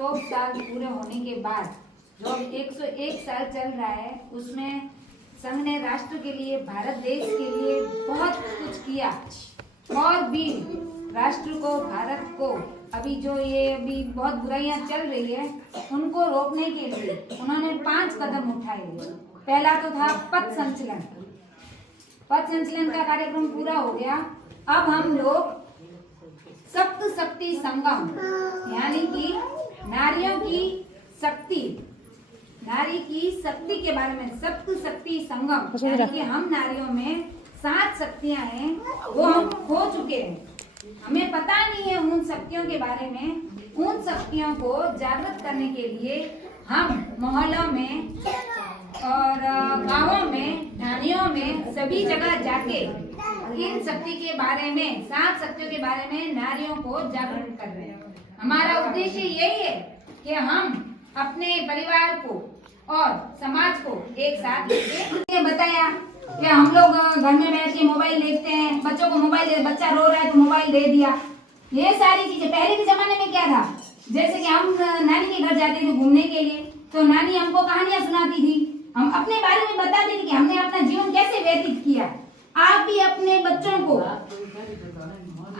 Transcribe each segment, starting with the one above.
साल पूरे होने के बाद जो 101 साल चल रहा है, उसमें संघ ने राष्ट्र के लिए, भारत देश के लिए बहुत कुछ किया। और भी राष्ट्र को, भारत को अभी जो ये अभी बहुत बुराइयां चल रही है, उनको रोकने के लिए उन्होंने 5 कदम उठाए। पहला तो था पथ संचलन। पथ संचलन का कार्यक्रम पूरा हो गया। अब हम लोग सप्त शक्ति संगम, यानी कि नारियों की शक्ति, नारी की शक्ति के बारे में, सप्त शक्ति संगम, यानी कि हम नारियों में 7 शक्तियां हैं, वो हम खो चुके हैं। हमें पता नहीं है उन शक्तियों के बारे में। उन शक्तियों को जागृत करने के लिए हम मोहल्लों में और गांवों में, ढाणियों में, सभी जगह जाके इन शक्ति के बारे में, 7 शक्तियों के बारे में नारियों को जागरूक कर रहे हैं। हमारा उद्देश्य यही है कि हम अपने परिवार को और समाज को एक साथ लेके बताया कि हम लोग घर में बैठ के मोबाइल देखते हैं, बच्चों को मोबाइल, बच्चा रो रहा है तो मोबाइल दे दिया। ये सारी चीजें पहले के जमाने में क्या था, जैसे कि हम नानी के घर जाते थे घूमने के लिए, तो नानी हमको कहानियां सुनाती थी, हम अपने बारे में बताते थे कि हमने अपना जीवन कैसे व्यतीत किया। आप भी अपने बच्चों को,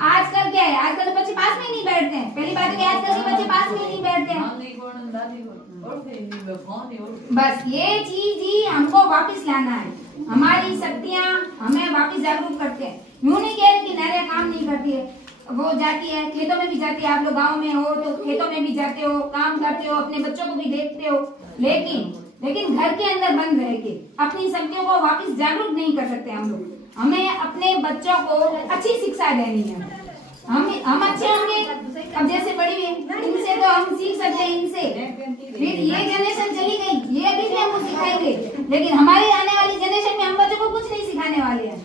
आजकल क्या है, आजकल तो बच्चे पास में ही नहीं बैठते हैं। पहली बात है आजकल के बच्चे पास में ही नहीं बैठते हैं। बस ये चीज ही हमको वापस लाना है। हमारी शक्तियाँ हमें वापस जागरूक करते हैं। यूं नहीं कह रहे कि नारियां काम नहीं करती है, वो जाती है, खेतों में भी जाती है। आप लोग गांव में हो तो खेतों में भी जाते हो, काम करते हो, अपने बच्चों को भी देखते हो, लेकिन घर के अंदर बंद रह के अपनी शक्तियों को वापस जागरूक नहीं कर सकते हम लोग। हमें अपने बच्चों को अच्छी शिक्षा देनी है। हम अच्छे होंगे, अब जैसे बड़ी है इनसे तो हम सीख सकते हैं, इनसे। फिर ये जनरेशन चली गई, ये अभी भी हमको सिखाएंगे, लेकिन हमारी आने वाली जनरेशन में हम बच्चों को कुछ नहीं सिखाने वाले हैं।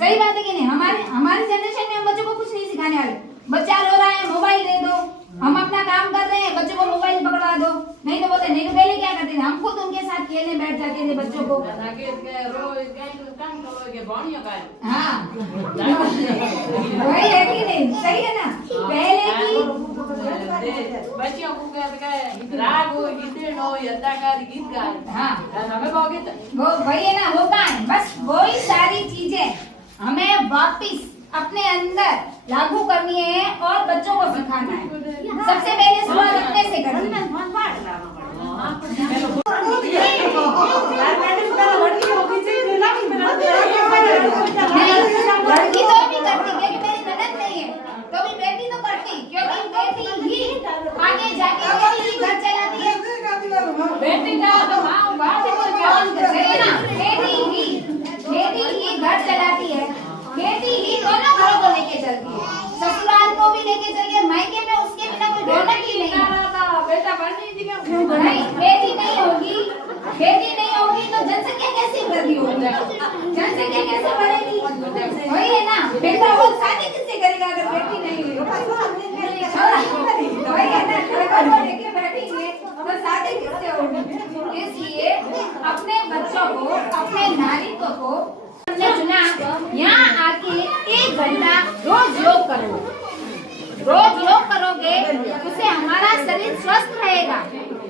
सही बात है कि नहीं? हमारी जनरेशन में हम बच्चों को कुछ नहीं सिखाने वाले। बच्चा रो रहा है, मोबाइल दे दो, हम अपना काम कर रहे हैं, बच्चों को मोबाइल पकड़ा दो, नहीं तो बोलते नहीं। तो पहले क्या करते थे, हम खुद उनके साथ खेलने बैठ जाते थे बच्चों को। हाँ वही है कि नहीं? सही है ना? पहले की बच्चियों को राग हो, गीत हो, यदाकार गीत गाए। हाँ हमें कहोगे तो वो वही है ना, वो कहाँ है? बस वही सारी चीजें हमें वापिस अपने अंदर लागू करनी है और बच्चों को सिखाना है। सबसे पहले शुरुआत अपने से करनी है। लड़की तो भी करती, क्योंकि मेरी ननद नहीं है, तो भी बेटी तो करती, क्योंकि बेटी ही आगे जाके बेटी ही घर चलाती है। बेटी का तो माँ बाप ही बोल के ना, बेटी ही घर चलाती है, बेटी ही दोनों घरों को लेके चलती है, ससुराल को भी लेके चलती है, मायके में उसके बिना कोई रौनक ही नहीं। बेटा बननी थी क्या? नहीं, बेटी नहीं होगी तो जनसंख्या कैसे वृद्धि होगी? जनसंख्या कैसे बढ़ेगी? वही है ना, बेटा वो शादी किससे करेगा अगर बेटी नहीं हुई? वही है ना, लड़का को लेके बैठेंगे तो शादी किससे होगी? इसलिए अपने बच्चों को, अपने नारित्व को हमने चुना, यहाँ आके 1 घंटा रोज योग करो। रोज योग करोगे उससे हमारा शरीर स्वस्थ रहेगा,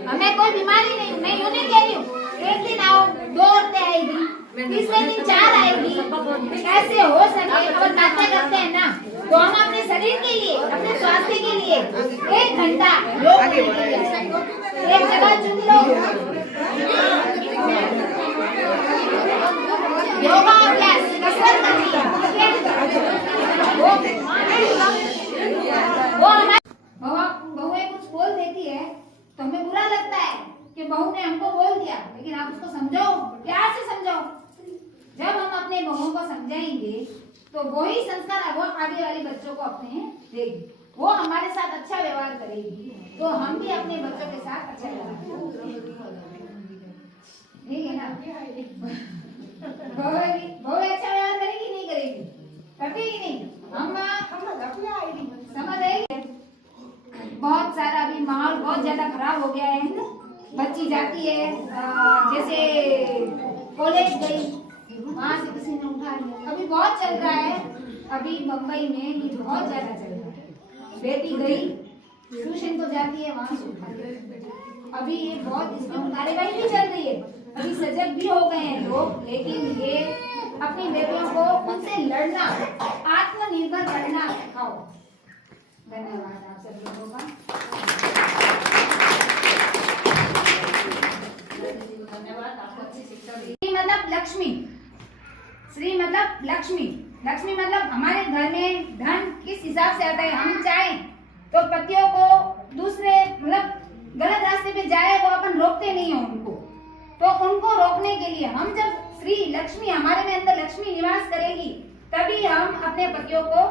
हमें कोई बीमारी नहीं। मैं यूं नहीं कह रही हूँ, एक दिन आओ 2 औरतें आएगी, तीसरे दिन 4 आएगी, ऐसे हो सके। अगर नाते करते हैं ना, तो हम अपने शरीर के लिए, अपने स्वास्थ्य के लिए 1 घंटा योग एक जगह चुन लो। योगा अभ्यास, कसरत करनी वो हमारी बहुएं कुछ बोल देती है तो हमें बुरा लगता है कि बहू ने हमको बोल दिया, लेकिन आप उसको समझाओ, प्यार से समझाओ। जब हम अपने बहुओं को समझाएंगे तो वही संस्कार वो आगे वाले बच्चों को अपने देगी, वो हमारे साथ अच्छा व्यवहार करेगी, तो हम भी अपने बच्चों के साथ अच्छा व्यवहार करेंगे। ठीक है ना? बहु अच्छा व्यवहार करेगी नहीं करेगी? करती ही नहीं। हम समझ आएगी। बहुत सारा अभी माहौल बहुत ज्यादा खराब हो गया है। बच्ची जाती है, जैसे कॉलेज गई, वहाँ से किसी ने उठा लिया, अभी बहुत चल रहा है। अभी मुंबई में ये बहुत ज्यादा चल रहा है। बेटी गई ट्यूशन तो जाती है वहां से उठाती है। अभी ये बहुत इसमें कार्यवाही भी चल रही है, अभी सजग भी हो गए हैं लोग, लेकिन ये अपनी बेटियों को उनसे लड़ना, आत्मनिर्भर करना सिखाओ। धन्यवाद आप सब लोगों का। धन्यवाद, आपको अच्छी शिक्षा दी। श्री मतलब लक्ष्मी, श्री मतलब लक्ष्मी, लक्ष्मी मतलब हमारे घर में धन किस हिसाब से आता है। हम चाहें तो पतियों को दूसरे मतलब गलत रास्ते पे जाए वो अपन रोकते नहीं है उनको, तो उनको रोकने के लिए हम जब श्री लक्ष्मी हमारे में अंदर लक्ष्मी निवास करेगी तभी हम अपने पतियों को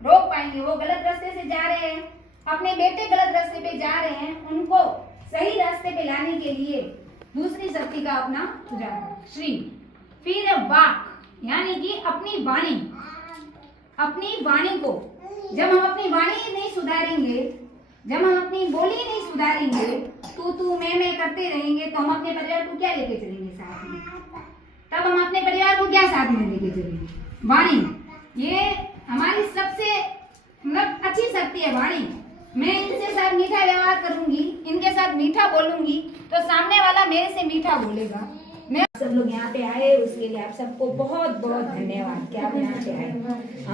रोक पाएंगे। वो गलत रास्ते से जा रहे हैं, अपने बेटे गलत रास्ते पे जा रहे हैं, उनको सही रास्ते पे लाने के लिए दूसरी शक्ति का अपना सुझाव श्री। फिर वाक यानी कि अपनी वाणी, अपनी वाणी को जब हम अपनी वाणी नहीं सुधारेंगे, जब हम अपनी बोली नहीं सुधारेंगे, तू मैं करते रहेंगे तो हम अपने परिवार को क्या लेके चलेंगे साथ में। तब हम अपने परिवार को क्या साथ में लेके चलेंगे। वाणी ये हमारी सबसे मतलब अच्छी शक्ति है वाणी। मैं इनसे साथ मीठा व्यवहार करूंगी, इनके साथ मीठा बोलूंगी तो सामने वाला मेरे से मीठा बोलेगा। मैं सब लोग यहाँ पे आए उसके लिए आप सबको बहुत बहुत धन्यवाद कि आप यहाँ पे आए।